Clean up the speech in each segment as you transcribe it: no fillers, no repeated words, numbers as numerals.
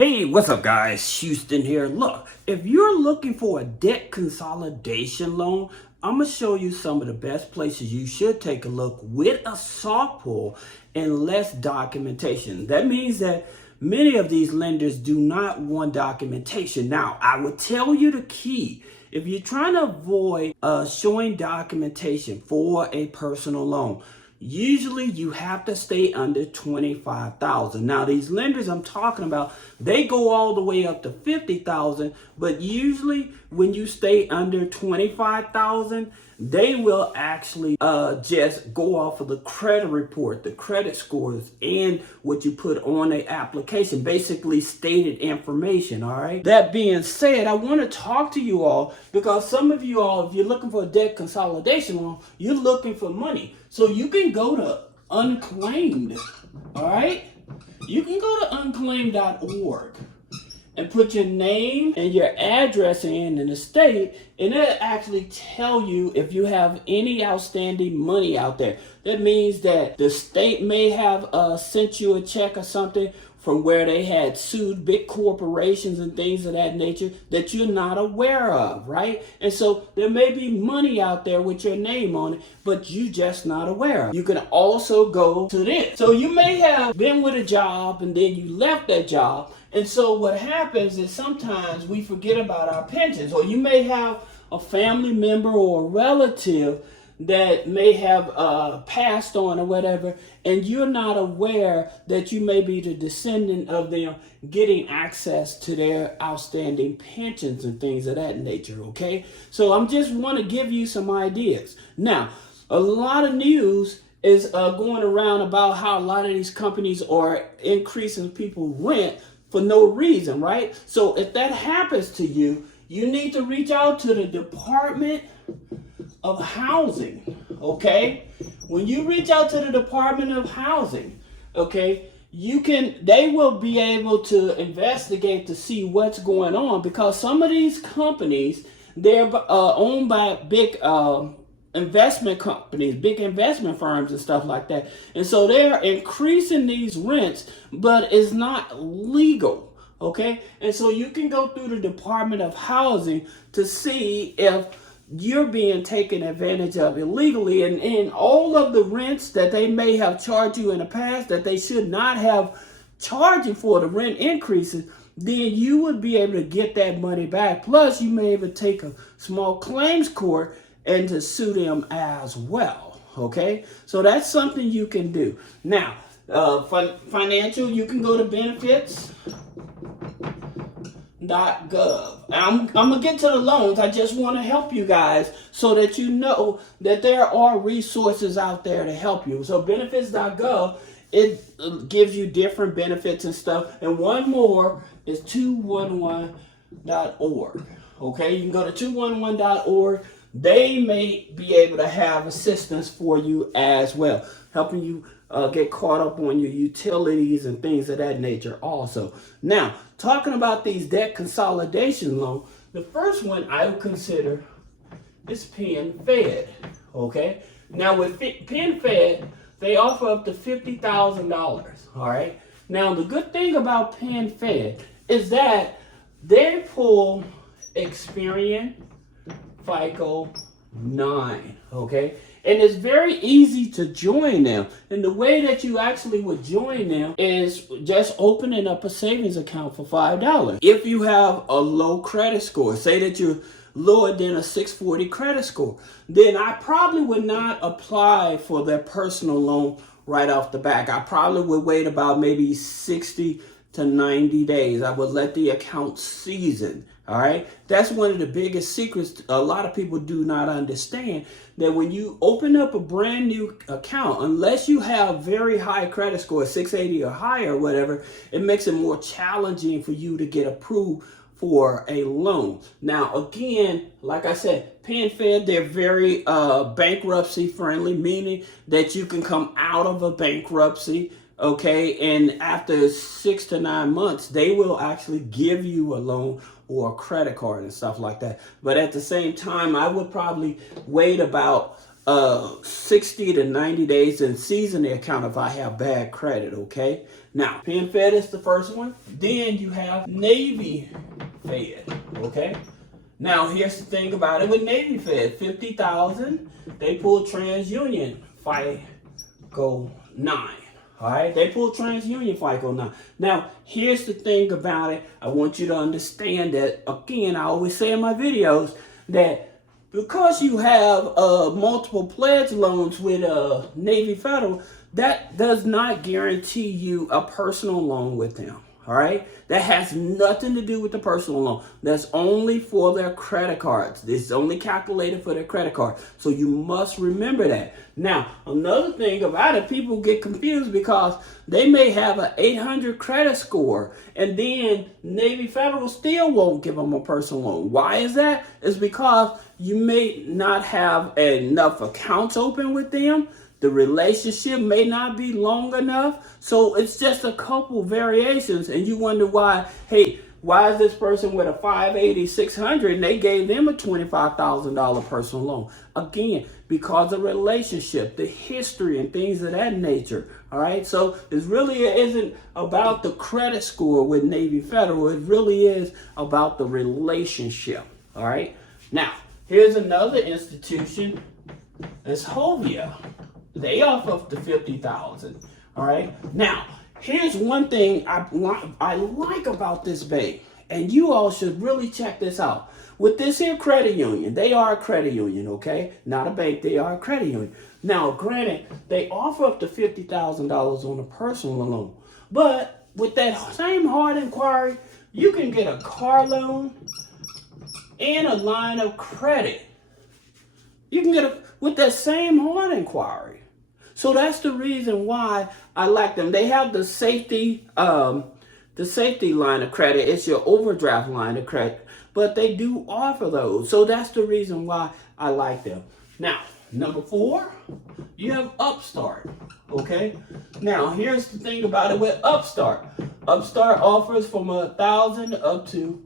Hey, what's up guys? Houston here. Look, if you're looking for a debt consolidation loan, I'm going to show you some of the best places you should take a look with a soft pull and less documentation. That means that many of these lenders do not want documentation. Now, I will tell you the key. If you're trying to avoid showing documentation for a personal loan, usually you have to stay under 25,000. Now these lenders I'm talking about, they go all the way up to 50,000, but usually when you stay under 25,000, they will actually just go off of the credit report, the credit scores, and what you put on the application, basically stated information, all right? That being said, I want to talk to you all because some of you all, if you're looking for a debt consolidation loan, you're looking for money. So you can go to unclaimed, all right? You can go to unclaimed.org and put your name and your address in the state, and it'll actually tell you if you have any outstanding money out there. That means that the state may have sent you a check or something from where they had sued big corporations and things of that nature that you're not aware of, right? And so there may be money out there with your name on it, but you just not aware of. You can also go to this. So you may have been with a job and then you left that job. And so what happens is sometimes we forget about our pensions, or you may have a family member or a relative that may have passed on or whatever, and you're not aware that you may be the descendant of them getting access to their outstanding pensions and things of that nature, okay? So I'm just want to give you some ideas. Now, a lot of news is going around about how a lot of these companies are increasing people's rent for no reason, right? So if that happens to you, you need to reach out to the Department of Housing, okay? When you reach out to the Department of Housing, okay, they will be able to investigate to see what's going on, because some of these companies, they're owned by big investment companies, big investment firms and stuff like that. And so they're increasing these rents, but it's not legal, okay? And so you can go through the Department of Housing to see if you're being taken advantage of illegally, and all of the rents that they may have charged you in the past that they should not have charged you for, the rent increases, then you would be able to get that money back. Plus, you may even take a small claims court and to sue them as well, okay? So that's something you can do. Now, financial, you can go to benefits.gov. I'm gonna get to the loans. I just want to help you guys so that you know that there are resources out there to help you. So benefits.gov, it gives you different benefits and stuff. And one more is 211.org. Okay, you can go to 211.org. They may be able to have assistance for you as well, helping you get caught up on your utilities and things of that nature also. Now, talking about these debt consolidation loans, the first one I would consider is PenFed, okay? Now with PenFed, they offer up to $50,000, all right? Now the good thing about PenFed is that they pull Experian, FICO 9, okay? And it's very easy to join them. And the way that you actually would join them is just opening up a savings account for $5. If you have a low credit score, say that you're lower than a 640 credit score, then I probably would not apply for their personal loan right off the back. I probably would wait about maybe 60 to 90 days. I would let the account season. All right. That's one of the biggest secrets a lot of people do not understand, that when you open up a brand new account, unless you have very high credit score, 680 or higher or whatever, it makes it more challenging for you to get approved for a loan. Now, again, like I said, PenFed, they're very bankruptcy friendly, meaning that you can come out of a bankruptcy, okay, and after 6 to 9 months, they will actually give you a loan or a credit card and stuff like that. But at the same time, I would probably wait about 60 to 90 days and season the account if I have bad credit, okay? Now, PenFed is the first one. Then you have Navy Fed, okay? Now, here's the thing about it with Navy Fed. 50,000, they pull TransUnion FICO 9. All right, they pull TransUnion FICO 9. Now, here's the thing about it. I want you to understand that, again, I always say in my videos that because you have multiple pledge loans with Navy Federal, that does not guarantee you a personal loan with them. All right, that has nothing to do with the personal loan. That's only for their credit cards. It's only calculated for their credit card. So you must remember that. Now, another thing about it, people get confused because they may have an 800 credit score and then Navy Federal still won't give them a personal loan. Why is that? It's because you may not have enough accounts open with them. The relationship may not be long enough. So it's just a couple variations. And you wonder why, hey, why is this person with a 580, 600 and they gave them a $25,000 personal loan? Again, because of relationship, the history and things of that nature. All right. So it really isn't about the credit score with Navy Federal. It really is about the relationship. All right. Now, here's another institution. It's Jovia. They offer up to 50,000. All right. Now, here's one thing I like about this bank, and you all should really check this out. With this here credit union, they are a credit union, okay? Not a bank, they are a credit union. Now, granted, they offer up to $50,000 on a personal loan, but with that same hard inquiry, you can get a car loan and a line of credit. You can get with that same hard inquiry. So that's the reason why I like them. They have the safety line of credit. It's your overdraft line of credit, but they do offer those. So that's the reason why I like them. Now, number 4, you have Upstart. Okay. Now, here's the thing about it with Upstart. Upstart offers from 1,000 up to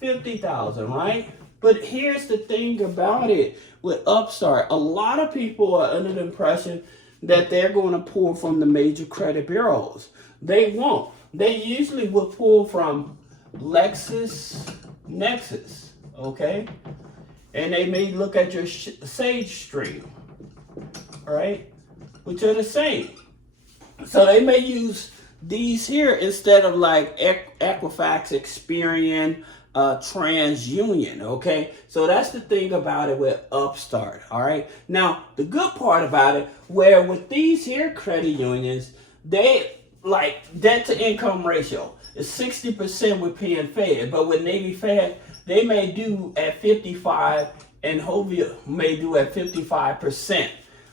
50,000, right? But here's the thing about it with Upstart. A lot of people are under the impression that they're going to pull from the major credit bureaus. They won't. They usually will pull from LexisNexis, okay? And they may look at your Sage Stream, all right? Which are the same. So they may use these here instead of like Equifax, Experian, TransUnion, okay? So that's the thing about it with Upstart, all right? Now, the good part about it, where with these here credit unions, they like debt to income ratio is 60% with PenFed, but with Navy Fed, they may do at 55 and Jovia may do at 55%,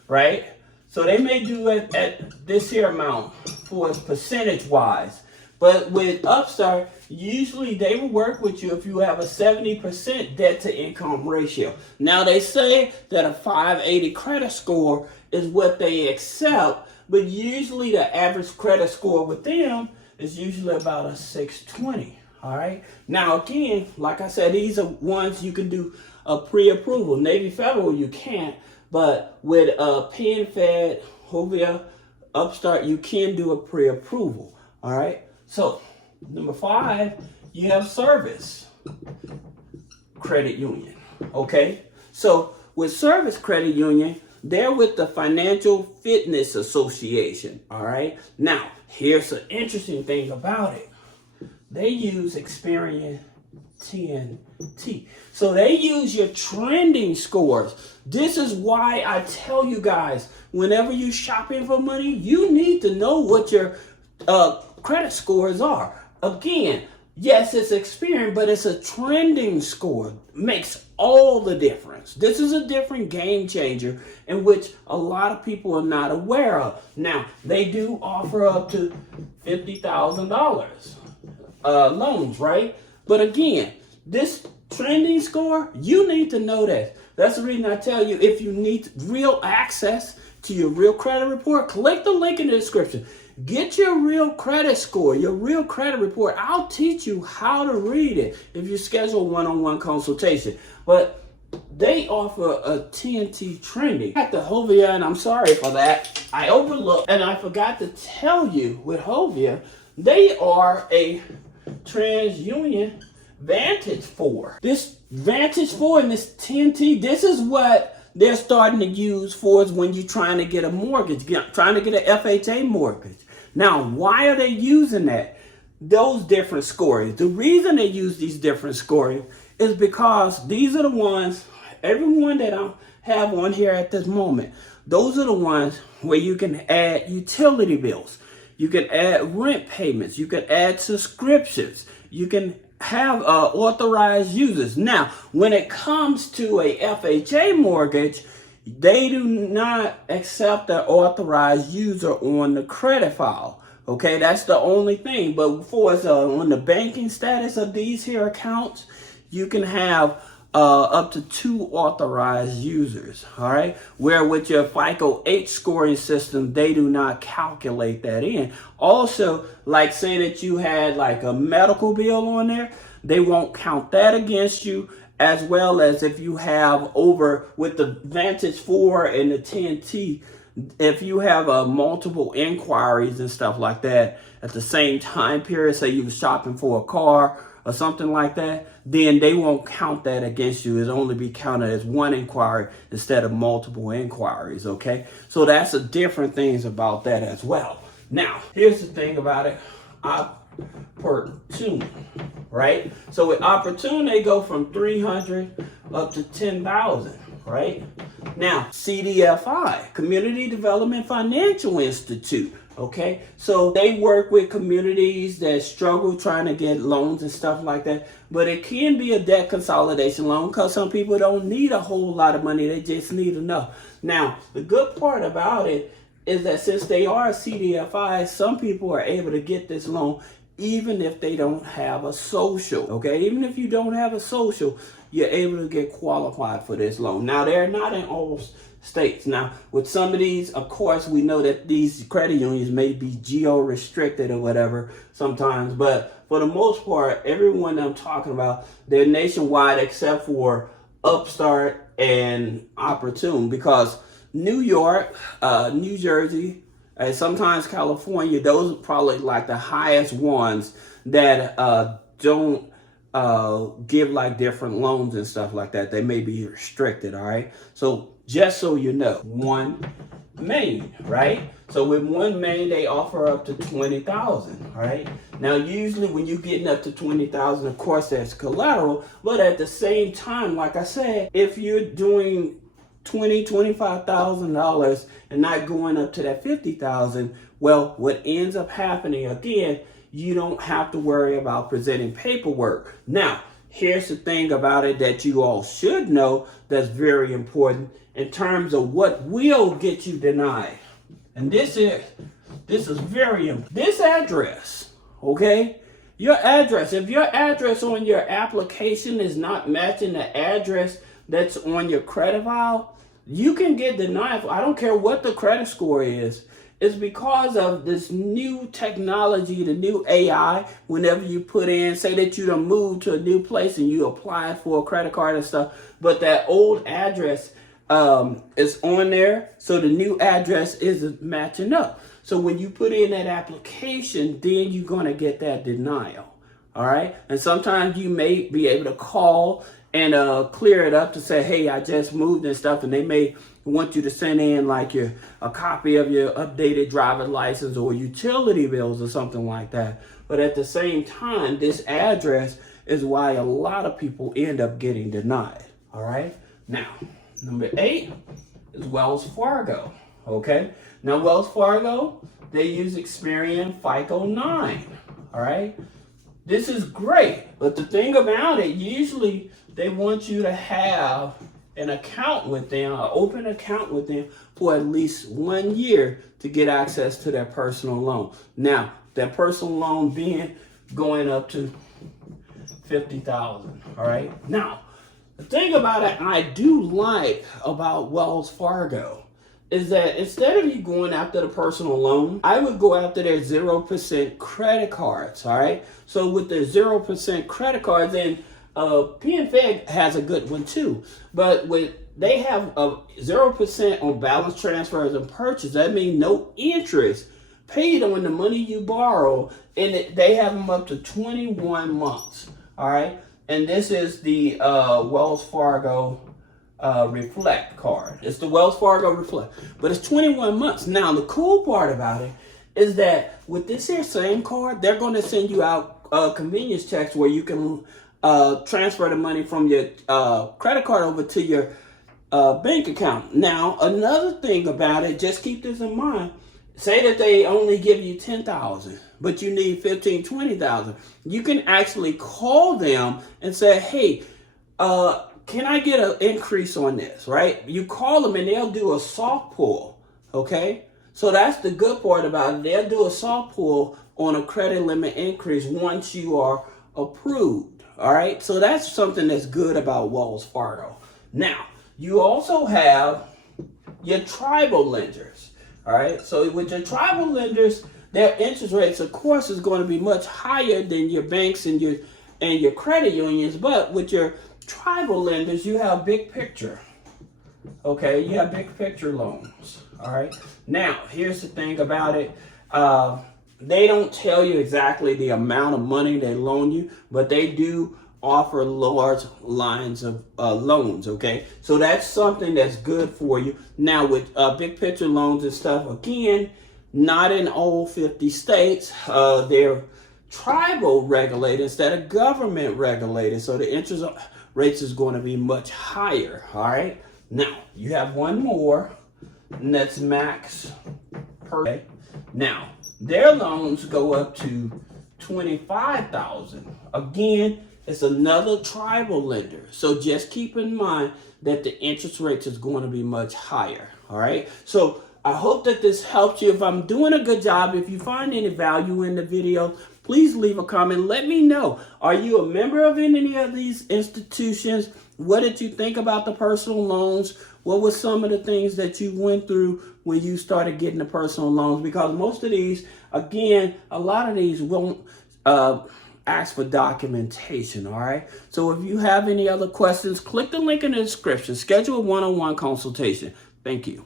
right? So they may do it at this here amount for percentage wise. But with Upstart, usually they will work with you if you have a 70% debt to income ratio. Now they say that a 580 credit score is what they accept, but usually the average credit score with them is usually about a 620. All right. Now again, like I said, these are ones you can do a pre-approval. Navy Federal you can't, but with PenFed, Jovia, Upstart, you can do a pre-approval. All right. So, number 5, you have Service Credit Union, okay? So, with Service Credit Union, they're with the Financial Fitness Association, all right? Now, here's an interesting thing about it. They use Experian TNT. So, they use your trending scores. This is why I tell you guys, whenever you're shopping for money, you need to know what your credit scores are. Again, yes, it's Experian, but it's a trending score. Makes all the difference. This is a different game changer in which a lot of people are not aware of. Now, they do offer up to $50,000 loans, right? But again, this trending score, you need to know that. That's the reason I tell you, if you need real access to your real credit report, click the link in the description. Get your real credit score, your real credit report. I'll teach you how to read it if you schedule a one-on-one consultation. But they offer a TNT training at the Jovia, and I'm sorry for that. I overlooked, and I forgot to tell you with Jovia, they are a TransUnion Vantage 4. This Vantage 4 and this TNT, this is what they're starting to use for is when you're trying to get a mortgage, trying to get an FHA mortgage. Now, why are they using that? Those different scorings. The reason they use these different scorings is because these are the ones, everyone that I have on here at this moment, those are the ones where you can add utility bills. You can add rent payments. You can add subscriptions. You can have authorized users. Now, when it comes to a FHA mortgage, they do not accept an authorized user on the credit file. Okay, that's the only thing. But for us, on the banking status of these here accounts, you can have up to 2 authorized users, all right? Where with your FICO 8 scoring system, they do not calculate that in. Also, like say that you had like a medical bill on there, they won't count that against you, as well as if you have over with the Vantage 4 and the TNT, if you have multiple inquiries and stuff like that at the same time period, say you were shopping for a car or something like that, then they won't count that against you. It'll only be counted as one inquiry instead of multiple inquiries, okay? So that's the different things about that as well. Now, here's the thing about it. Opportune, right? So with Opportune, they go from 300 up to 10,000, right? Now, CDFI, Community Development Financial Institute. Okay, so they work with communities that struggle trying to get loans and stuff like that. But it can be a debt consolidation loan because some people don't need a whole lot of money. They just need enough. Now, the good part about it is that since they are CDFI, some people are able to get this loan even if they don't have a social. Okay, even if you don't have a social, you're able to get qualified for this loan. Now, they're not in all states. Now, with some of these, of course, we know that these credit unions may be geo-restricted or whatever sometimes, but for the most part, everyone that I'm talking about, they're nationwide except for Upstart and Opportune, because New York, New Jersey, and sometimes California, those are probably like the highest ones that don't give like different loans and stuff like that. They may be restricted, all right? So just so you know, one main, right? So with one main, they offer up to 20,000, all right? Now, usually when you're getting up to 20,000, of course, that's collateral. But at the same time, like I said, if you're doing $25,000 and not going up to that 50,000, well, what ends up happening again, you don't have to worry about presenting paperwork. Now, here's the thing about it that you all should know that's very important in terms of what will get you denied. And this is very important. This address, okay? Your address, if your address on your application is not matching the address that's on your credit file, you can get denied. I don't care what the credit score is. It's because of this new technology, the new AI. Whenever you put in, say that you done moved to a new place and you apply for a credit card and stuff, but that old address is on there, so the new address isn't matching up. So when you put in that application, then you're going to get that denial. All right. And sometimes you may be able to call and clear it up to say, hey, I just moved and stuff. And they may want you to send in like a copy of your updated driver's license or utility bills or something like that. But at the same time, this address is why a lot of people end up getting denied. All right. Now, number 8 is Wells Fargo. Okay. Now, Wells Fargo, they use Experian FICO 9. All right. This is great. But the thing about it, usually they want you to have an account with them, an open account with them for at least 1 year to get access to their personal loan. Now, that personal loan being going up to 50,000. All right. Now, the thing about it I do like about Wells Fargo is that instead of you going after the personal loan, I would go after their 0% credit cards, all right? So with the 0% credit cards, then PNFed has a good one too, but they have a 0% on balance transfers and purchase. That means no interest paid on the money you borrow, and they have them up to 21 months. All right, and this is the Wells Fargo Reflect card. It's the Wells Fargo Reflect, but it's 21 months. Now, the cool part about it is that with this here same card, they're going to send you out convenience checks where you can transfer the money from your credit card over to your bank account. Now, another thing about it, just keep this in mind. Say that they only give you $10,000, but you need $15,000, $20,000. You can actually call them and say, hey, can I get an increase on this, right? You call them and they'll do a soft pull, okay? So that's the good part about it. They'll do a soft pull on a credit limit increase once you are approved, all right? So that's something that's good about Wells Fargo. Now, you also have your tribal lenders, all right? So with your tribal lenders, their interest rates, of course, is going to be much higher than your banks and your credit unions. But with your tribal lenders, you have big picture, okay? You have big picture loans, all right? Now, here's the thing about it. They don't tell you exactly the amount of money they loan you, but they do offer large lines of loans, okay? So that's something that's good for you. Now, with big picture loans and stuff, again, not in all 50 states. They're tribal regulated instead of government regulated. So the interest rates is going to be much higher, all right? Now, you have one more, and that's Max per day. Now, their loans go up to $25,000. Again, it's another tribal lender. So just keep in mind that the interest rates is going to be much higher, all right? So I hope that this helps you. If I'm doing a good job, if you find any value in the video, please leave a comment. Let me know. Are you a member of any of these institutions? What did you think about the personal loans? What were some of the things that you went through when you started getting the personal loans? Because most of these, again, a lot of these won't ask for documentation, all right? So if you have any other questions, click the link in the description. Schedule a one-on-one consultation. Thank you.